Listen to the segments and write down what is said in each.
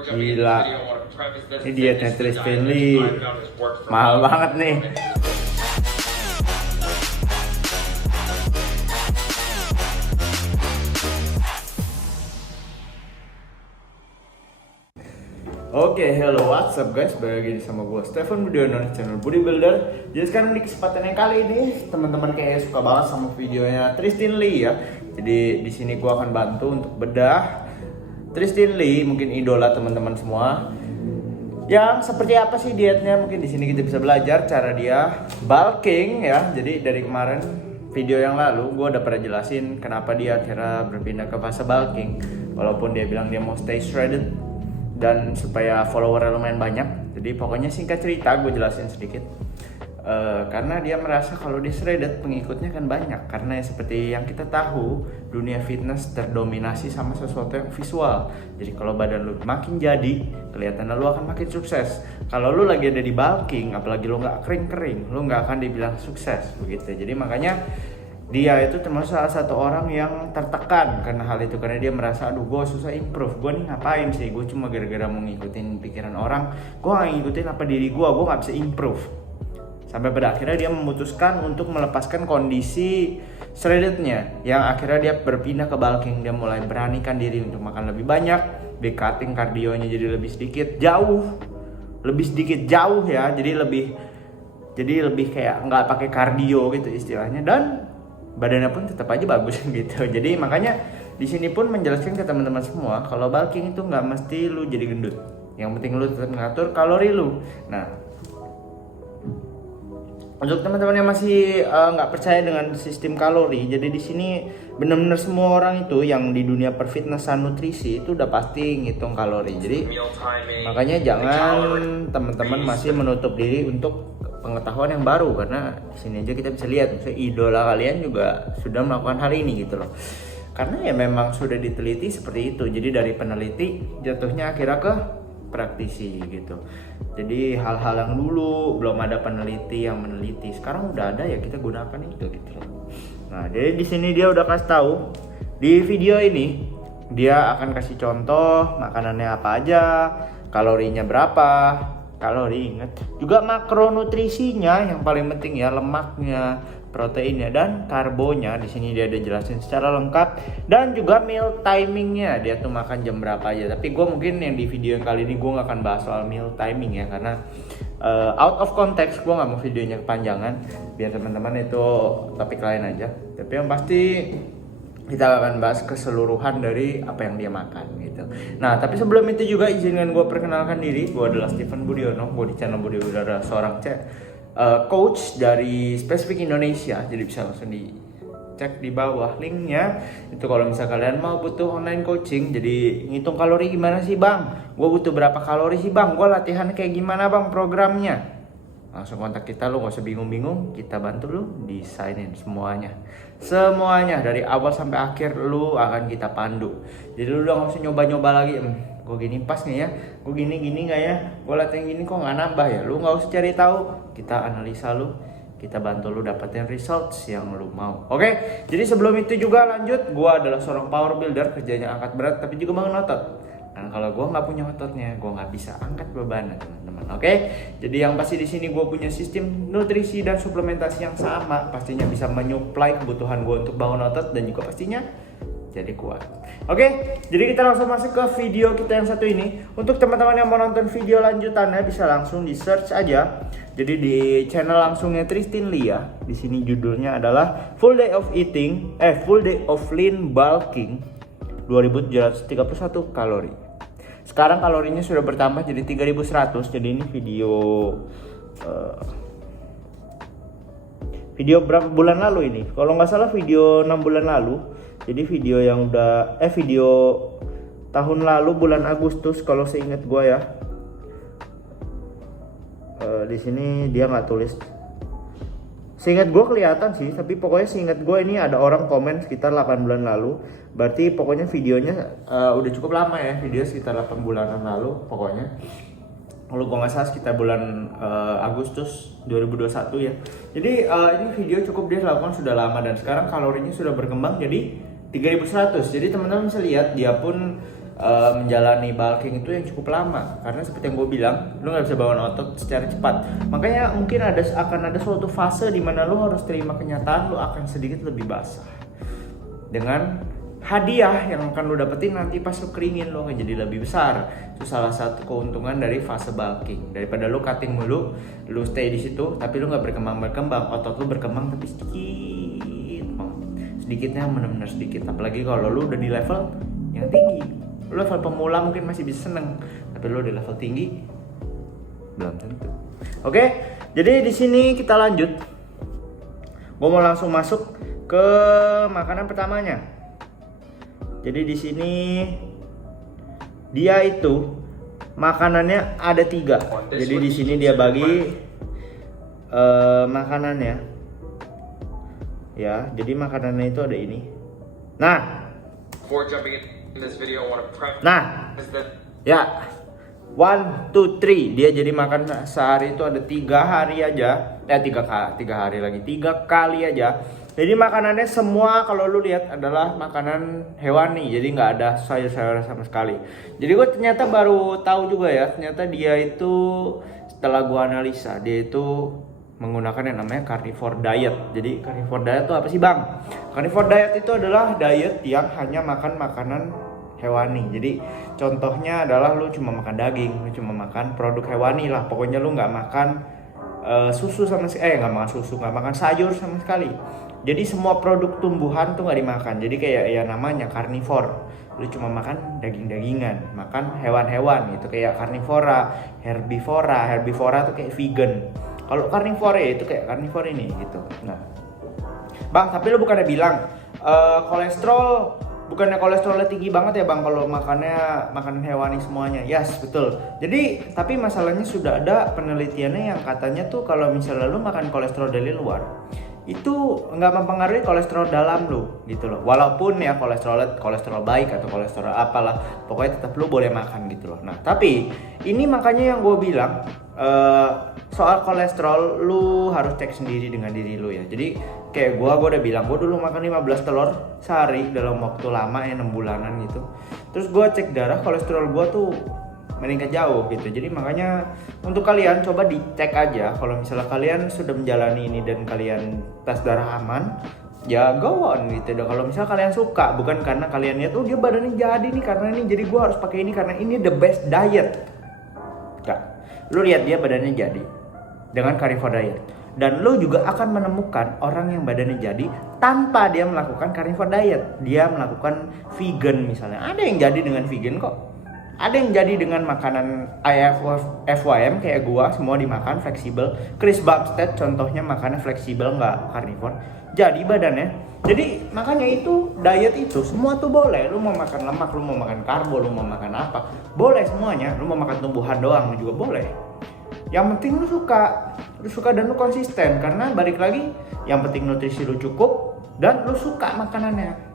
Gila. Ini dietnya Tristan Lee. Mahal banget nih. Oke, hello, what's up guys? Balik lagi sama gue Stefan Budiono di channel Bodybuilder. Jadi sekarang di kesempatan yang kali ini, teman-teman kayaknya suka banget sama videonya Tristan Lee ya. Jadi di sini gue akan bantu untuk bedah Tristan Lee, mungkin idola teman-teman semua. Yang seperti apa sih dietnya? Mungkin di sini kita bisa belajar cara dia bulking ya. Jadi dari kemarin video yang lalu gue udah pernah jelasin kenapa dia akhirnya berpindah ke fase bulking. Walaupun dia bilang dia mau stay shredded dan supaya followernya lumayan banyak. Jadi pokoknya singkat cerita gue jelasin sedikit. Karena dia merasa kalau di shredded pengikutnya kan banyak. Karena ya seperti yang kita tahu, dunia fitness terdominasi sama sesuatu yang visual. Jadi kalau badan lu makin jadi, kelihatannya lu akan makin sukses. Kalau lu lagi ada di bulking, apalagi lu nggak kering-kering, lu nggak akan dibilang sukses begitu. Jadi makanya dia itu termasuk salah satu orang yang tertekan karena hal itu, karena dia merasa aduh gue susah improve, gue nih ngapain sih, gue cuma gara-gara mau ngikutin pikiran orang, gue gak ngikutin apa diri gue gak bisa improve. Sampai pada akhirnya dia memutuskan untuk melepaskan kondisi shreddednya, yang akhirnya dia berpindah ke bulking. Dia mulai beranikan diri untuk makan lebih banyak, big cutting, kardionya jadi lebih sedikit jauh ya, jadi lebih kayak nggak pakai kardio gitu istilahnya, dan badannya pun tetap aja bagus gitu. Jadi makanya di sini pun menjelaskan ke teman-teman semua kalau bulking itu nggak mesti lu jadi gendut, yang penting lu tetap mengatur kalori lu. Nah, untuk teman-teman yang masih nggak percaya dengan sistem kalori, jadi di sini benar-benar semua orang itu yang di dunia perfitnessan nutrisi itu udah pasti ngitung kalori. Jadi makanya jangan teman-teman masih menutup diri untuk pengetahuan yang baru, karena di sini aja kita bisa lihat misalnya idola kalian juga sudah melakukan hal ini gitu loh. Karena ya memang sudah diteliti seperti itu. Jadi dari peneliti jatuhnya akhirnya ke praktisi gitu. Jadi hal-hal yang dulu belum ada peneliti yang meneliti, sekarang udah ada ya, kita gunakan itu gitu loh. Nah, jadi di sini dia udah kasih tahu di video ini, dia akan kasih contoh makanannya apa aja, kalorinya berapa, kalori ingat, juga makronutrisinya yang paling penting ya, lemaknya, proteinnya, dan karbonya. Di sini dia ada jelasin secara lengkap, dan juga meal timingnya, dia tuh makan jam berapa aja. Tapi gue mungkin yang di video yang kali ini gue nggak akan bahas soal meal timing ya, karena out of context, gue nggak mau videonya kepanjangan, biar teman-teman itu topik lain aja. Tapi yang pasti kita akan bahas keseluruhan dari apa yang dia makan gitu. Nah, tapi sebelum itu juga izinkan gue perkenalkan diri. Gue adalah Stefan Budiono. Gue di channel Bodybuilder adalah seorang coach dari Spesifik Indonesia. Jadi bisa langsung dicek di bawah linknya. Itu kalau misal kalian mau butuh online coaching. Jadi ngitung kalori gimana sih bang? Gue butuh berapa kalori sih bang? Gue latihan kayak gimana bang programnya? Langsung kontak kita, lu gak usah bingung-bingung, kita bantu lu desainin semuanya dari awal sampai akhir lu akan kita pandu. Jadi lu udah gak usah nyoba-nyoba lagi, gue gini pas nih ya, gue gini gak ya, gue latihan gini kok gak nambah ya. Lu gak usah cari tahu, kita analisa lu, kita bantu lu dapetin results yang lu mau. Oke, jadi sebelum itu juga lanjut, gue adalah seorang power builder, kerjanya angkat berat tapi juga bangun otot. Dan kalau gue nggak punya ototnya, gue nggak bisa angkat beban teman-teman. Oke, jadi yang pasti di sini gue punya sistem nutrisi dan suplementasi yang sama, pastinya bisa menyuplai kebutuhan gue untuk bangun otot dan juga pastinya jadi kuat. Oke, jadi kita langsung masuk ke video kita yang satu ini. Untuk teman-teman yang mau nonton video lanjutannya bisa langsung di search aja. Jadi di channel langsungnya Tristan Lee ya. Di sini judulnya adalah Full Day of Lean Bulking 2731 kalori. Sekarang kalorinya sudah bertambah jadi 3100. Jadi ini video berapa bulan lalu ini? Kalau nggak salah video 6 bulan lalu. Jadi video yang video tahun lalu bulan Agustus kalau seingat gue ya. Di sini dia nggak tulis. Seingat gue kelihatan sih, tapi pokoknya seingat gue ini ada orang komen sekitar 8 bulan lalu. Berarti pokoknya videonya udah cukup lama ya, video sekitar 8 bulanan lalu pokoknya. Kalau gue nggak salah sekitar bulan Agustus 2021 ya. Jadi ini video cukup dia lakukan sudah lama, dan sekarang kalorinya sudah berkembang jadi 3100. Jadi teman-teman bisa lihat dia pun menjalani bulking itu yang cukup lama, karena seperti yang gue bilang, lu nggak bisa bangun otot secara cepat. Makanya mungkin akan ada suatu fase di mana lu harus terima kenyataan lu akan sedikit lebih basah. Dengan hadiah yang akan lu dapetin nanti pas lu keringin, lu akan jadi lebih besar. Itu salah satu keuntungan dari fase bulking. Daripada lu cutting mulu, lu stay di situ tapi lu nggak berkembang, otot lu berkembang tapi sedikitnya benar-benar sedikit. Apalagi kalau lu udah di level yang tinggi. Lu level pemula mungkin masih bisa seneng, tapi lu di level tinggi belum tentu. Oke, jadi di sini kita lanjut. Gue mau langsung masuk ke makanan pertamanya. Jadi di sini dia itu makanannya ada 3. Jadi di sini dia bagi makanannya. Ya, jadi makanannya itu ada ini. Nah, ya 1, 2, 3 dia jadi makan sehari itu ada 3 hari aja, 3 hari lagi 3 kali aja. Jadi makanannya semua kalau lu lihat adalah makanan hewani, jadi nggak ada sayur-sayuran sama sekali. Jadi gue ternyata baru tahu juga ya, ternyata dia itu setelah gue analisa dia itu menggunakan yang namanya carnivore diet. Jadi carnivore diet itu apa sih bang? Carnivore diet itu adalah diet yang hanya makan makanan hewani. Jadi contohnya adalah lu cuma makan daging, lu cuma makan produk hewani lah. Pokoknya lu nggak makan susu sama sekali, nggak makan susu, nggak makan sayur sama sekali. Jadi semua produk tumbuhan tuh nggak dimakan. Jadi kayak ya namanya carnivore. Lu cuma makan daging-dagingan, makan hewan-hewan gitu kayak carnivora, herbivora. Herbivora tuh kayak vegan. Kalau carnivore itu kayak carnivore ini gitu. Nah, bang, tapi lu bukannya bilang bukannya kolesterolnya tinggi banget ya bang kalau makannya makanan hewani semuanya? Yes, betul. Jadi tapi masalahnya sudah ada penelitiannya yang katanya tuh kalau misalnya lu makan kolesterol dari luar itu nggak mempengaruhi kolesterol dalam lu gitu loh. Walaupun ya kolesterol baik atau kolesterol apalah, pokoknya tetap lu boleh makan gitu loh. Nah tapi ini makanya yang gue bilang soal kolesterol lu harus cek sendiri dengan diri lu ya. Jadi kayak gue udah bilang, gue dulu makan 15 telur sehari dalam waktu lama ya 6 bulanan gitu. Terus gue cek darah, kolesterol gue tuh meningkat jauh gitu. Jadi makanya untuk kalian coba dicek aja. Kalau misalnya kalian sudah menjalani ini dan kalian tes darah aman, ya go on gitu. Dan kalau misalnya kalian suka, bukan karena kalian lihat dia badannya jadi nih karena ini, jadi gue harus pakai ini karena ini the best diet. Enggak. Lu lihat dia badannya jadi dengan carnivore diet. Dan lu juga akan menemukan orang yang badannya jadi tanpa dia melakukan carnivore diet. Dia melakukan vegan misalnya. Ada yang jadi dengan vegan kok. Ada yang jadi dengan makanan FYM kayak gua, semua dimakan fleksibel. Chris Bumstead contohnya makannya fleksibel, nggak carnivore. Jadi badannya. Jadi makanya itu diet itu semua tuh boleh. Lu mau makan lemak, lu mau makan karbo, lu mau makan apa, boleh semuanya. Lu mau makan tumbuhan doang juga boleh. Yang penting lu suka dan lu konsisten. Karena balik lagi, yang penting nutrisi lu cukup dan lu suka makanannya.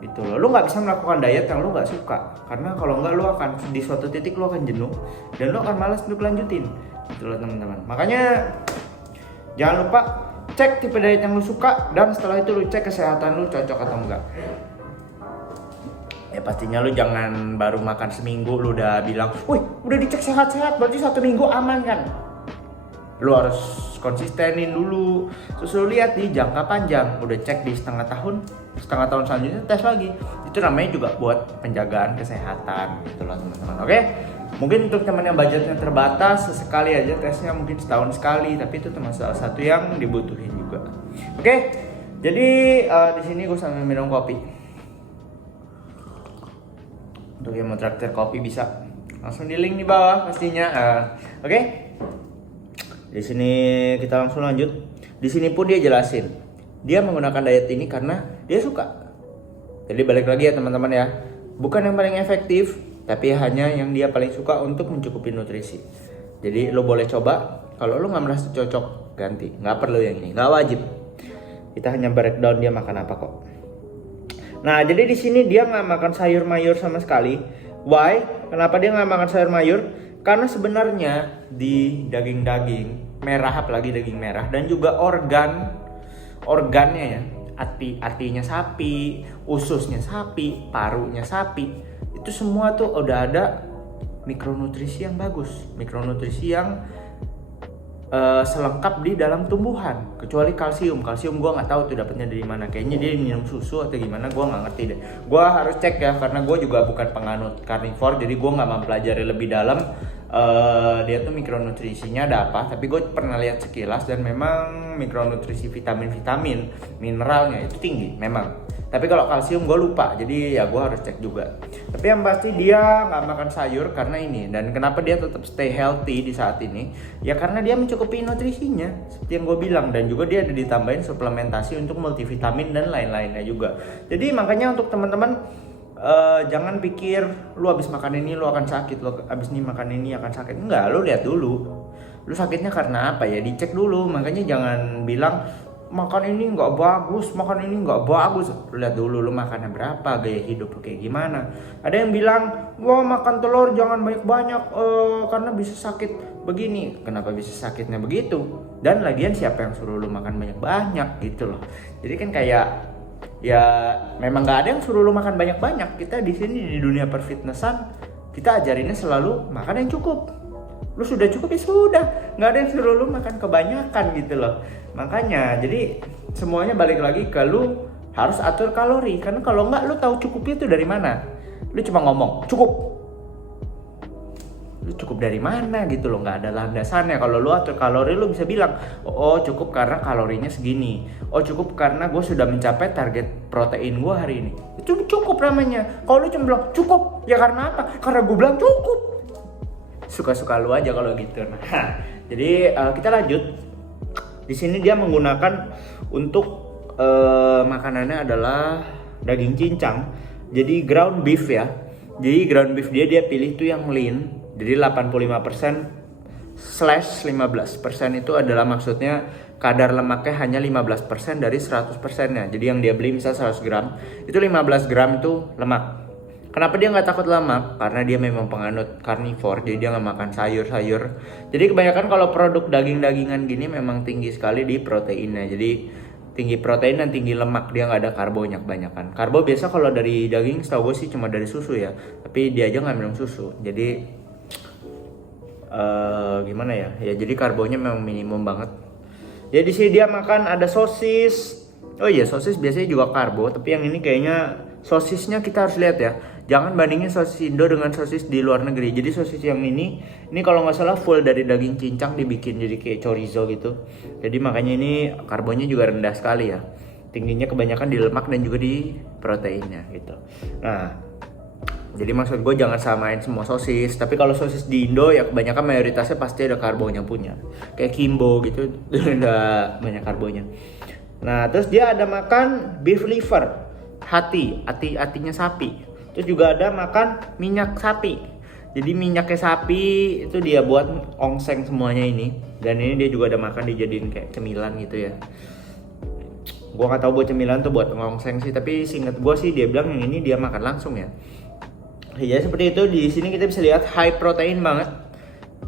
Gitu loh. Lu nggak bisa melakukan diet yang lu nggak suka, karena kalau nggak lu akan di suatu titik lu akan jenuh dan lu akan malas untuk lanjutin. Gitu loh teman-teman. Makanya jangan lupa cek tipe diet yang lu suka dan setelah itu lu cek kesehatan lu cocok atau enggak. Ya pastinya lu jangan baru makan seminggu lu udah bilang, wih udah dicek sehat-sehat berarti 1 minggu aman kan. Lu harus konsistenin dulu. Terus lu lihat di jangka panjang, udah cek di setengah tahun selanjutnya tes lagi. Itu namanya juga buat penjagaan kesehatan gitu loh teman-teman. Oke? Mungkin untuk teman yang budgetnya terbatas, sesekali aja tesnya, mungkin setahun sekali, tapi itu termasuk salah satu yang dibutuhin juga. Oke? Jadi di sini gue sambil minum kopi. Untuk yang mau traktir kopi bisa langsung di link di bawah pastinya. Oke? Di sini kita langsung lanjut. Di sini pun dia jelasin, dia menggunakan diet ini karena dia suka. Jadi balik lagi ya teman-teman ya, bukan yang paling efektif, tapi hanya yang dia paling suka untuk mencukupi nutrisi. Jadi lo boleh coba. Kalau lo nggak merasa cocok, ganti. Nggak perlu yang ini, nggak wajib. Kita hanya breakdown dia makan apa kok. Nah jadi di sini dia nggak makan sayur mayur sama sekali. Why? Kenapa dia nggak makan sayur mayur? Karena sebenarnya di daging-daging merah, apalagi daging merah, dan juga organnya ya, hatinya sapi, ususnya sapi, parunya sapi, itu semua tuh udah ada mikronutrisi yang bagus, mikronutrisi yang selengkap di dalam tumbuhan, kecuali kalsium gue nggak tahu tuh dapatnya dari mana, kayaknya dia minum susu atau gimana, gue nggak ngerti deh. Gue harus cek ya, karena gue juga bukan penganut karnivor, jadi gue nggak mempelajari lebih dalam dia tuh mikronutrisinya ada apa. Tapi gue pernah lihat sekilas dan memang mikronutrisi vitamin mineralnya itu tinggi memang. Tapi kalau kalsium gue lupa, jadi ya gue harus cek juga. Tapi yang pasti dia nggak makan sayur karena ini. Dan kenapa dia tetap stay healthy di saat ini? Ya karena dia mencukupi nutrisinya, seperti yang gue bilang. Dan juga dia ada ditambahin suplementasi untuk multivitamin dan lain-lainnya juga. Jadi makanya untuk teman-teman jangan pikir lu habis makan ini lu akan sakit, lu habis ini makan ini akan sakit. Enggak, lu lihat dulu. Lu sakitnya karena apa ya? Dicek dulu. Makanya jangan bilang makan ini nggak bagus, makan ini nggak bagus. Lu lihat dulu lu makannya berapa, gaya hidup lu kayak gimana. Ada yang bilang, wah makan telur jangan banyak-banyak karena bisa sakit begini. Kenapa bisa sakitnya begitu? Dan lagian siapa yang suruh lu makan banyak-banyak gitu loh. Jadi kan kayak ya memang nggak ada yang suruh lu makan banyak-banyak. Kita di sini di dunia perfitnessan kita ajarinnya selalu makan yang cukup. Lu sudah cukup ya sudah, nggak ada yang suruh lu makan kebanyakan gitu loh. Makanya jadi semuanya balik lagi ke lu harus atur kalori, karena kalau nggak lu tahu cukupnya itu dari mana. Lu cuma ngomong cukup, lu cukup dari mana gitu loh, nggak ada landasannya. Kalau lu atur kalori lu bisa bilang oh cukup karena kalorinya segini, oh cukup karena gue sudah mencapai target protein gue hari ini, itu cukup namanya. Kalau lu cuma bilang cukup ya karena apa, karena gue bilang cukup, suka-suka lu aja kalau gitu. Nah, jadi kita lanjut. Di sini dia menggunakan untuk makanannya adalah daging cincang. Jadi ground beef ya. Jadi ground beef dia pilih tuh yang lean. Jadi 85%/15% itu adalah maksudnya kadar lemaknya hanya 15% dari 100%-nya. Jadi yang dia beli misal 100 gram, itu 15 gram itu lemak. Kenapa dia nggak takut lemak? Karena dia memang penganut karnivor, jadi dia nggak makan sayur-sayur. Jadi kebanyakan kalau produk daging-dagingan gini memang tinggi sekali di proteinnya. Jadi tinggi protein dan tinggi lemak, dia nggak ada karbonya kebanyakan. Karbo biasa kalau dari daging setahu gue sih cuma dari susu ya, tapi dia aja nggak minum susu. Jadi gimana ya? Ya jadi karbonya memang minimum banget. Ya di sini dia makan ada sosis. Oh iya, sosis biasanya juga karbo, tapi yang ini kayaknya sosisnya kita harus lihat ya. Jangan bandingin sosis Indo dengan sosis di luar negeri. Jadi sosis yang ini kalau nggak salah full dari daging cincang dibikin jadi kayak chorizo gitu. Jadi makanya ini karbonnya juga rendah sekali ya. Tingginya kebanyakan di lemak dan juga di proteinnya gitu. Nah, jadi maksud gue jangan samain semua sosis. Tapi kalau sosis di Indo ya kebanyakan mayoritasnya pasti ada karbonya punya. Kayak Kimbo gitu udah banyak karbonya. Nah, terus dia ada makan beef liver, hatinya sapi. Terus juga ada makan minyak sapi. Jadi minyaknya sapi itu dia buat ongseng semuanya ini. Dan ini dia juga ada makan dijadiin kayak cemilan gitu ya. Gua nggak tahu buat cemilan tuh buat ongseng sih, tapi seingat gua sih dia bilang yang ini dia makan langsung ya. Ya seperti itu. Di sini kita bisa lihat high protein banget.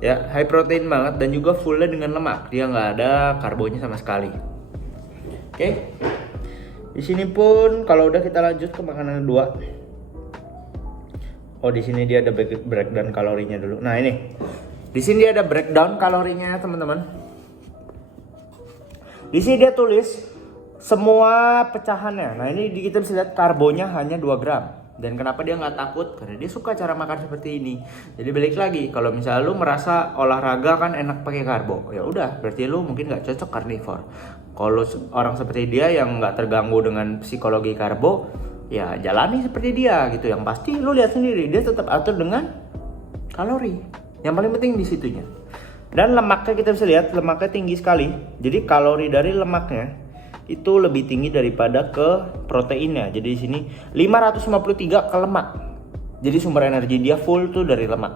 Ya, high protein banget dan juga fullnya dengan lemak. Dia nggak ada karbonya sama sekali. Oke. Di sini pun kalau udah kita lanjut ke makanan kedua. Oh, di sini dia ada breakdown kalorinya dulu. Nah, ini. Di sini dia ada breakdown kalorinya, teman-teman. Di sini dia tulis semua pecahannya. Nah, ini kita bisa lihat karbonya hanya 2 gram. Dan kenapa dia nggak takut? Karena dia suka cara makan seperti ini. Jadi balik lagi, kalau misalnya lu merasa olahraga kan enak pakai karbo, ya udah, berarti lu mungkin nggak cocok karnivor. Kalau orang seperti dia yang nggak terganggu dengan psikologi karbo, ya jalani seperti dia gitu. Yang pasti lu lihat sendiri, dia tetap atur dengan kalori. Yang paling penting di situnya. Dan lemaknya kita bisa lihat, lemaknya tinggi sekali. Jadi kalori dari lemaknya itu lebih tinggi daripada ke proteinnya. Jadi di sini 553 ke lemak. Jadi sumber energi dia full tuh dari lemak.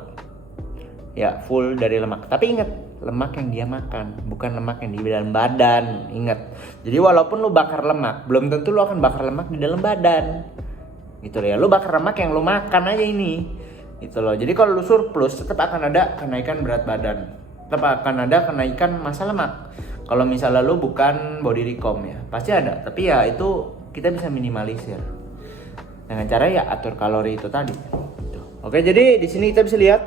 Ya, full dari lemak. Tapi ingat, lemak yang dia makan, bukan lemak yang di dalam badan. Ingat. Jadi walaupun lu bakar lemak, belum tentu lu akan bakar lemak di dalam badan. Gitu loh ya. Lu bakar lemak yang lu makan aja ini. Gitu loh. Jadi kalau lu surplus tetap akan ada kenaikan berat badan. Tetap akan ada kenaikan massa lemak. Kalau misalnya lu bukan body recomp ya, pasti ada. Tapi ya itu kita bisa minimalisir dengan cara ya atur kalori itu tadi. Oke, jadi di sini kita bisa lihat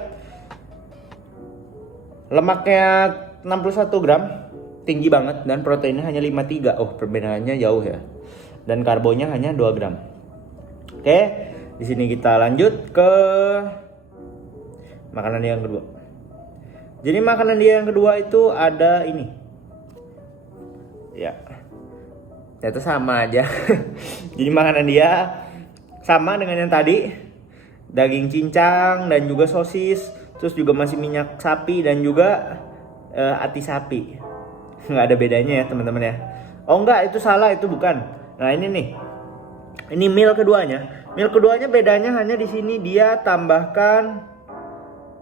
lemaknya 61 gram, tinggi banget, dan proteinnya hanya 53. Oh, perbedaannya jauh ya. Dan karbonya hanya 2 gram. Oke, di sini kita lanjut ke makanan dia yang kedua. Jadi makanan dia yang kedua itu ada ini. Ya. Ternyata sama aja. Jadi makanan dia sama dengan yang tadi. Daging cincang dan juga sosis, terus juga masih minyak sapi dan juga ati sapi. Nggak ada bedanya ya teman-teman ya. Oh enggak, itu salah, itu bukan. Nah ini nih. Ini meal keduanya. Meal keduanya bedanya hanya di sini dia tambahkan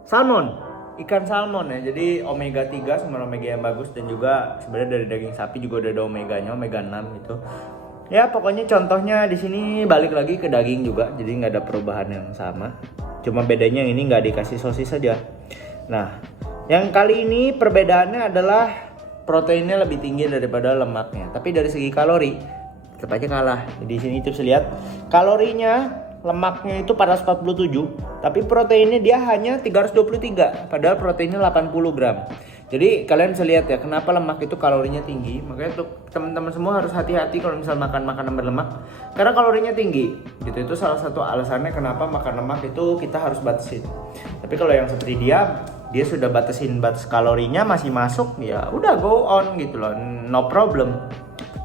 salmon. Ikan salmon ya, jadi omega 3 sama omega yang bagus, dan juga sebenarnya dari daging sapi juga udah ada omeganya, omega 6 gitu. Ya pokoknya contohnya di sini balik lagi ke daging juga, jadi nggak ada perubahan yang sama. Cuma bedanya ini nggak dikasih sosis saja. Nah, yang kali ini perbedaannya adalah proteinnya lebih tinggi daripada lemaknya, tapi dari segi kalori tetap aja kalah. Jadi di sini itu bisa lihat kalorinya. Lemaknya itu 447, tapi proteinnya dia hanya 323, padahal proteinnya 80 gram. Jadi kalian bisa lihat ya, kenapa lemak itu kalorinya tinggi. Makanya untuk teman-teman semua harus hati-hati kalau misal makan makanan berlemak, karena kalorinya tinggi. Gitu, itu salah satu alasannya kenapa makan lemak itu kita harus batasin. Tapi kalau yang seperti dia sudah batasin batas kalorinya masih masuk, ya udah go on gitu loh, no problem.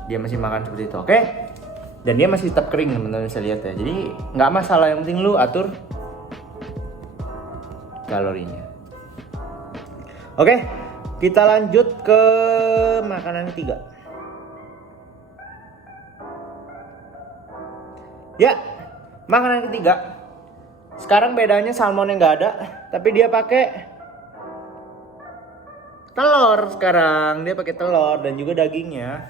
Dia masih makan seperti itu, oke? Dan dia masih tetap kering, teman-teman bisa lihat ya. Jadi nggak masalah, yang penting lu atur kalorinya. Oke, kita lanjut ke makanan ketiga. Ya, makanan ketiga. Sekarang bedanya salmonnya nggak ada, tapi dia pakai telur sekarang. Dia pakai telur dan juga dagingnya.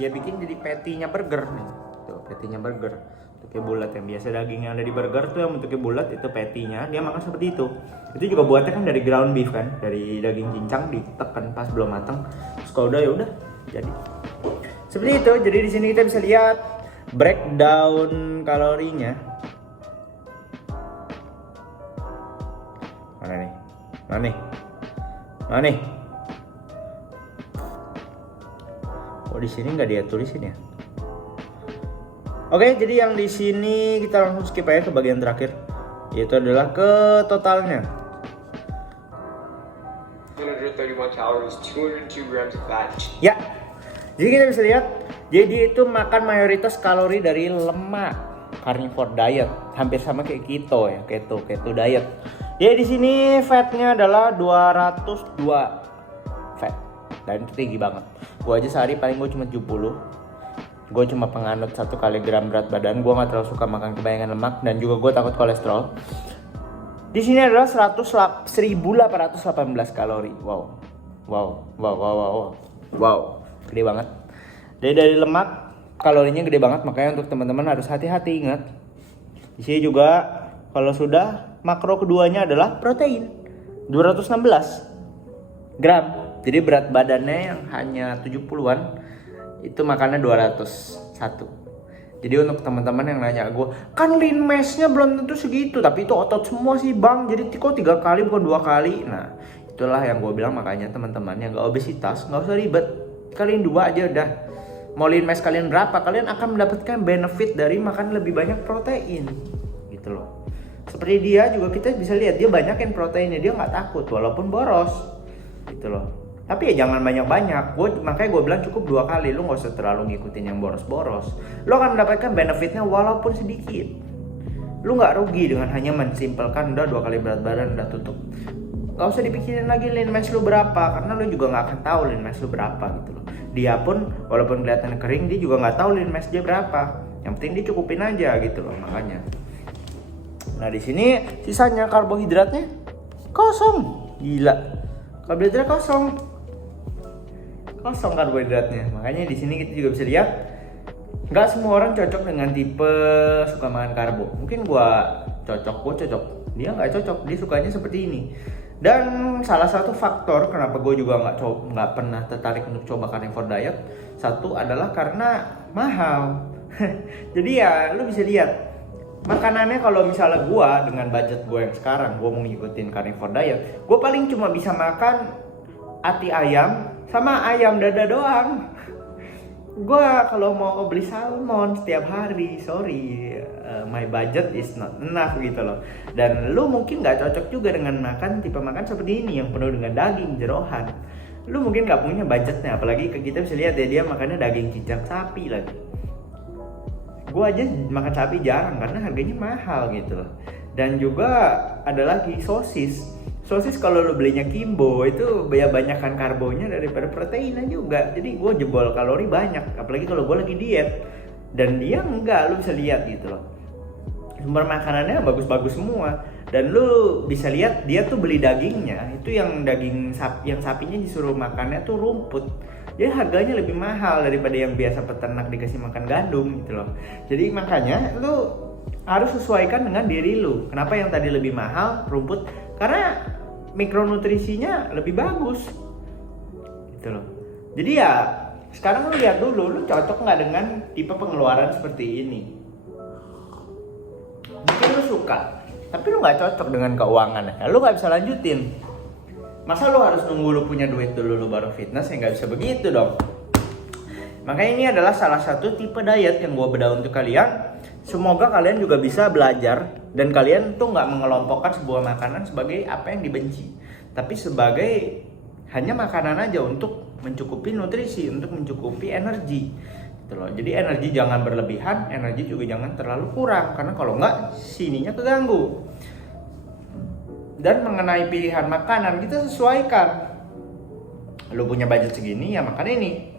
Dia bikin jadi patty-nya burger nih. Tuh, patty-nya burger. Bentuknya bulat, yang biasa daging yang ada di burger tuh yang bentuknya bulat, itu patty-nya. Dia makan seperti itu. Itu juga buatnya kan dari ground beef kan, dari daging cincang ditekan pas belum matang. Terus kalau udah ya udah jadi. Seperti itu. Jadi di sini kita bisa lihat breakdown kalorinya. Mana nih? Mana nih? Mana nih? Oh, di sini nggak dia tulisin ya. Oke, jadi yang di sini kita langsung skip aja ke bagian terakhir, yaitu adalah ke totalnya. 131 calories, 202 grams of fat. Ya, jadi kita bisa lihat, jadi itu makan mayoritas kalori dari lemak, carnivore diet, hampir sama kayak keto ya, keto diet. Ya di sini fatnya adalah 202 fat, dan itu tinggi banget. Gue aja sehari paling gue cuma 70. Gue cuma penganut 1 kali gram berat badan. Gue nggak terlalu suka makan kebanyakan lemak, dan juga gue takut kolesterol. Di sini adalah 1818 kalori. Wow, gede banget. Dari lemak kalorinya gede banget, makanya untuk teman-teman harus hati-hati. Ingat, di sini juga kalau sudah makro keduanya adalah protein 216 gram. Jadi berat badannya yang hanya 70-an itu makannya 201. Jadi untuk teman-teman yang nanya gue, kan lean mass-nya belum tentu segitu, tapi itu otot semua sih bang, jadi kok 3 kali bukan 2 kali. Nah itulah yang gue bilang, makanya teman-teman yang gak obesitas gak usah ribet, kalian 2 aja udah. Mau lean mass kalian berapa, kalian akan mendapatkan benefit dari makan lebih banyak protein gitu loh. Seperti dia juga, kita bisa lihat dia banyakin proteinnya, dia gak takut walaupun boros gitu loh. Tapi ya jangan banyak-banyak. Makanya gue bilang cukup 2 kali. Lu gak usah terlalu ngikutin yang boros-boros. Lu akan mendapatkan benefitnya walaupun sedikit. Lu gak rugi dengan hanya mensimpelkan udah 2 kali berat badan udah tutup. Gak usah dipikirin lagi lean mass lu berapa, karena lu juga gak akan tahu lean mass lu berapa gitu loh. Dia pun walaupun kelihatan kering, dia juga gak tahu lean mass dia berapa. Yang penting dia cukupin aja gitu loh, makanya. Nah di sini sisanya karbohidratnya kosong. Gila. Karbohidratnya kosong karbohidratnya. Makanya di sini kita juga bisa lihat nggak semua orang cocok dengan tipe suka makan karbo. Mungkin gue cocok, dia nggak cocok, dia sukanya seperti ini. Dan salah satu faktor kenapa gue juga nggak pernah tertarik untuk coba carnivore diet, satu adalah karena mahal. Jadi ya lu bisa lihat makanannya kalau misalnya gua dengan budget gua yang sekarang, gua mau ngikutin carnivore diet, gua paling cuma bisa makan ati ayam sama ayam dada doang. Gua kalau mau beli salmon setiap hari, sorry, my budget is not enough gitu loh. Dan lu mungkin nggak cocok juga dengan tipe makan seperti ini yang penuh dengan daging jerohan. Lu mungkin nggak punya budgetnya, apalagi kita bisa lihat ya, dia makannya daging cincang sapi lagi. Gue aja makan sapi jarang karena harganya mahal gitu loh. Dan juga ada lagi sosis kalau lo belinya Kimbo itu banyakan karbonya daripada proteinnya juga. Jadi gue jebol kalori banyak, apalagi kalau gue lagi diet. Dan dia enggak, lo bisa lihat gitu loh, sumber makanannya bagus-bagus semua. Dan lu bisa lihat dia tuh beli dagingnya itu yang sapinya disuruh makannya tuh rumput. Jadi harganya lebih mahal daripada yang biasa peternak dikasih makan gandum gitu loh. Jadi makanya lu harus sesuaikan dengan diri lu. Kenapa yang tadi lebih mahal rumput? Karena mikronutrisinya lebih bagus gitu loh. Jadi ya sekarang lu lihat dulu, lu cocok nggak dengan tipe pengeluaran seperti ini. Mungkin lu suka, tapi lu nggak cocok dengan keuangannya, lu nggak bisa lanjutin. Masa lu harus nunggu lu punya duit dulu lu baru fitness? Ya nggak bisa begitu dong. Makanya ini adalah salah satu tipe diet yang gue bedah untuk kalian. Semoga kalian juga bisa belajar dan kalian tuh nggak mengelompokkan sebuah makanan sebagai apa yang dibenci, tapi sebagai hanya makanan aja untuk mencukupi nutrisi, untuk mencukupi energi. Gitu loh. Jadi energi jangan berlebihan, energi juga jangan terlalu kurang, karena kalau nggak sininya keganggu. Dan mengenai pilihan makanan kita sesuaikan. Lu punya budget segini ya makan ini.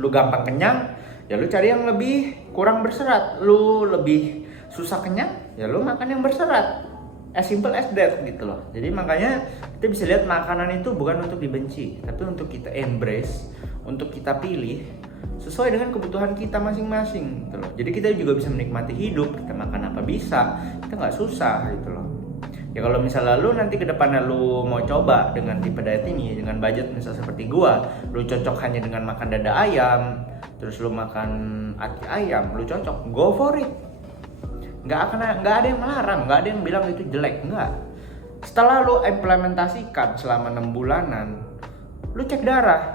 Lu gampang kenyang ya lu cari yang lebih kurang berserat. Lu lebih susah kenyang ya lu makan yang berserat. As simple as that gitu loh. Jadi makanya kita bisa lihat makanan itu bukan untuk dibenci, tapi untuk kita embrace, untuk kita pilih sesuai dengan kebutuhan kita masing-masing gitu loh. Jadi kita juga bisa menikmati hidup, kita makan apa bisa, kita nggak susah gitu loh. Ya kalau misalnya lu nanti ke depannya lu mau coba dengan tipe diet ini dengan budget misal seperti gua, lu cocok hanya dengan makan dada ayam, terus lu makan ati ayam, lu cocok, go for it. Nggak ada yang melarang, nggak ada yang bilang itu jelek, nggak. Setelah lu implementasikan selama 6 bulanan, lu cek darah,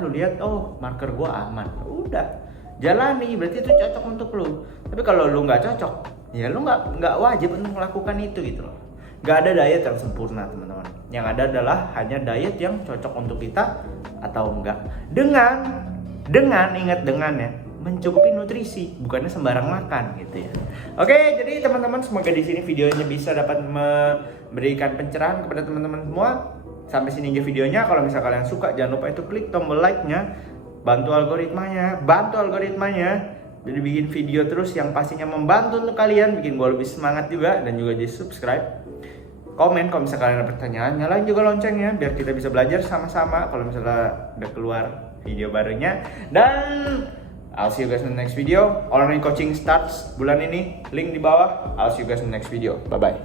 lu lihat oh marker gua aman, udah jalani, berarti itu cocok untuk lu. Tapi kalau lu nggak cocok, ya lu nggak wajib untuk melakukan itu gitu loh. Nggak ada diet yang sempurna teman-teman. Yang ada adalah hanya diet yang cocok untuk kita atau enggak. Dengan ingat dengannya mencukupi nutrisi, bukannya sembarang makan gitu ya. Oke, jadi teman-teman semoga di sini videonya bisa dapat memberikan pencerahan kepada teman-teman semua. Sampai sini aja videonya. Kalau misalnya kalian suka jangan lupa itu klik tombol like-nya, bantu algoritmanya. Jadi bikin video terus yang pastinya membantu untuk kalian, bikin gue lebih semangat juga, dan juga di subscribe. Komen kalau misalnya kalian ada pertanyaan, nyalain juga loncengnya biar kita bisa belajar sama-sama kalau misalnya udah keluar video barunya. Dan I'll see you guys in the next video. Online coaching starts bulan ini, link di bawah. I'll see you guys in the next video. Bye bye.